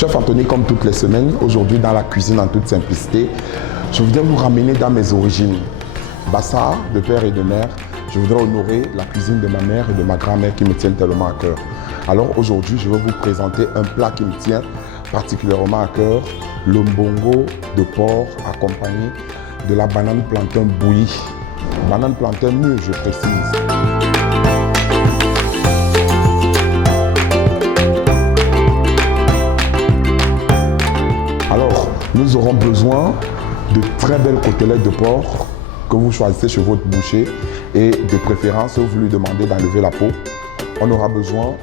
Chef Anthony, comme toutes les semaines, aujourd'hui dans la cuisine en toute simplicité, je voudrais vous ramener dans mes origines. Bassa, de père et de mère, je voudrais honorer la cuisine de ma mère et de ma grand-mère qui me tiennent tellement à cœur. Alors aujourd'hui, je vais vous présenter un plat qui me tient particulièrement à cœur, le mbongo de porc accompagné de la banane plantain bouillie. Banane plantain mûre, je précise. Alors, nous aurons besoin de très belles côtelettes de porc que vous choisissez chez votre boucher et de préférence, vous lui demandez d'enlever la peau. On aura besoin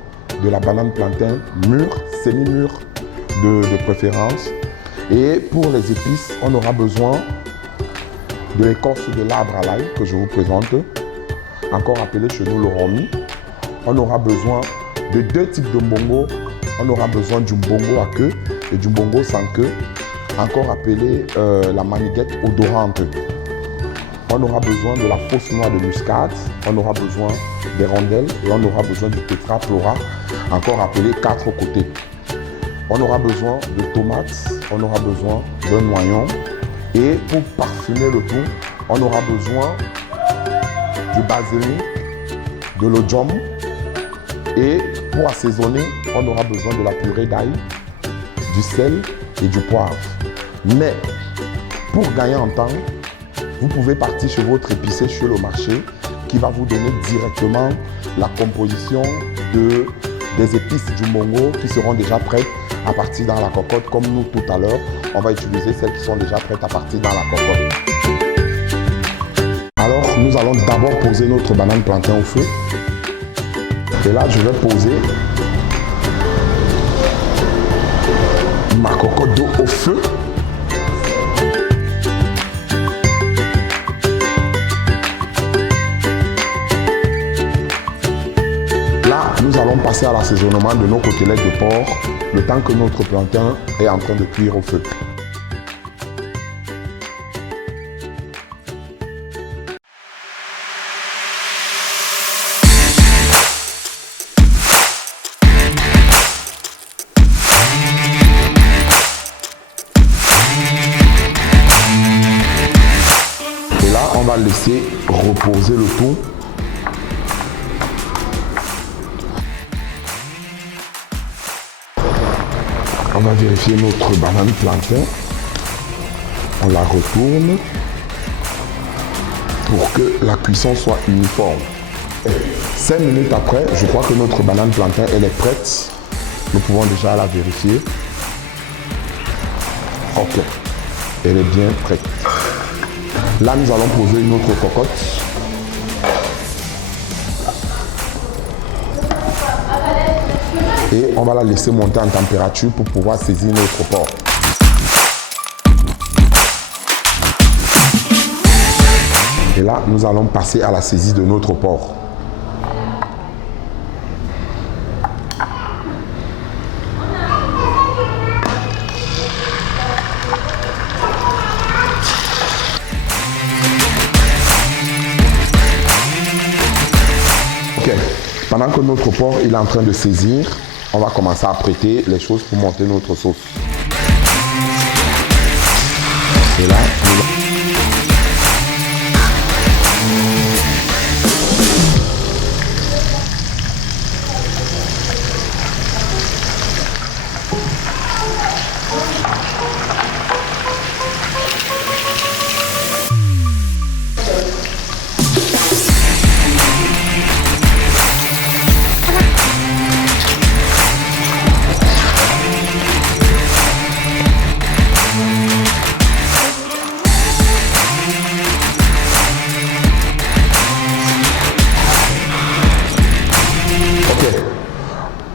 de la banane plantain mûre, semi-mûre de préférence. Et pour les épices, on aura besoin de l'écorce de l'arbre à l'ail que je vous présente, encore appelé chez nous le romi. On aura besoin de deux types de mbongo. On aura besoin du mbongo à queue et du mbongo sans queue, encore appelé la maniguette odorante. On aura besoin de la fausse noix de muscade, on aura besoin des rondelles et on aura besoin du tetraflora, encore appelé quatre côtés. On aura besoin de tomates, on aura besoin d'un noyon et pour parfumer le tout, on aura besoin du basilic, de l'oignon et pour assaisonner, on aura besoin de la purée d'ail, du sel et du poivre. Mais pour gagner en temps, vous pouvez partir chez votre épicier sur le marché qui va vous donner directement la composition des épices du mbongo qui seront déjà prêtes à partir dans la cocotte. Comme nous tout à l'heure, on va utiliser celles qui sont déjà prêtes à partir dans la cocotte. Alors, nous allons d'abord poser notre banane plantain au feu. Et là, je vais poser ma cocotte d'eau au feu. Là, nous allons passer à l'assaisonnement de nos côtelettes de porc, le temps que notre plantain est en train de cuire au feu. Et là, on va laisser reposer le tout. On va vérifier notre banane plantain. On la retourne pour que la cuisson soit uniforme. Et 5 minutes après, je crois que notre banane plantain elle est prête. Nous pouvons déjà la vérifier. Ok, elle est bien prête. Là, nous allons poser une autre cocotte. Et on va la laisser monter en température pour pouvoir saisir notre porc. Et là, nous allons passer à la saisie de notre porc. Ok, pendant que notre porc il est en train de saisir, on va commencer à prêter les choses pour monter notre sauce. Et là,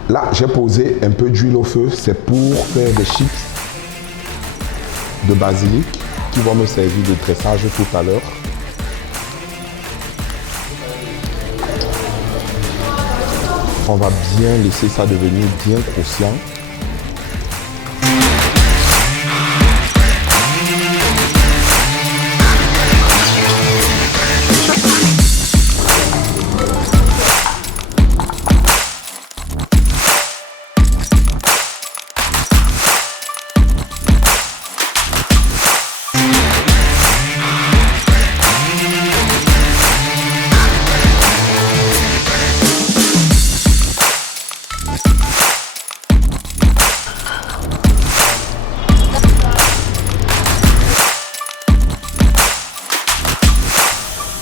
là, j'ai posé un peu d'huile au feu, c'est pour faire des chips de basilic qui vont me servir de dressage tout à l'heure. On va bien laisser ça devenir bien croustillant.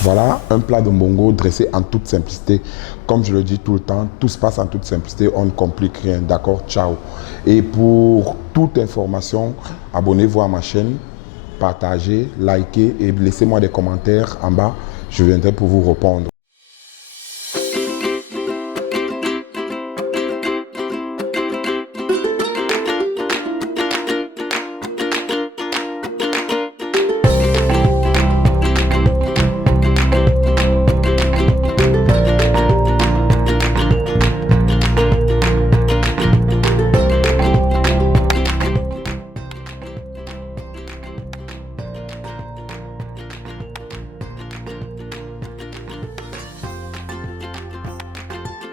Voilà un plat de mbongo dressé en toute simplicité. Comme je le dis tout le temps, tout se passe en toute simplicité, on ne complique rien. D'accord, ciao. Et pour toute information, abonnez-vous à ma chaîne, partagez, likez et laissez-moi des commentaires en bas. Je viendrai pour vous répondre.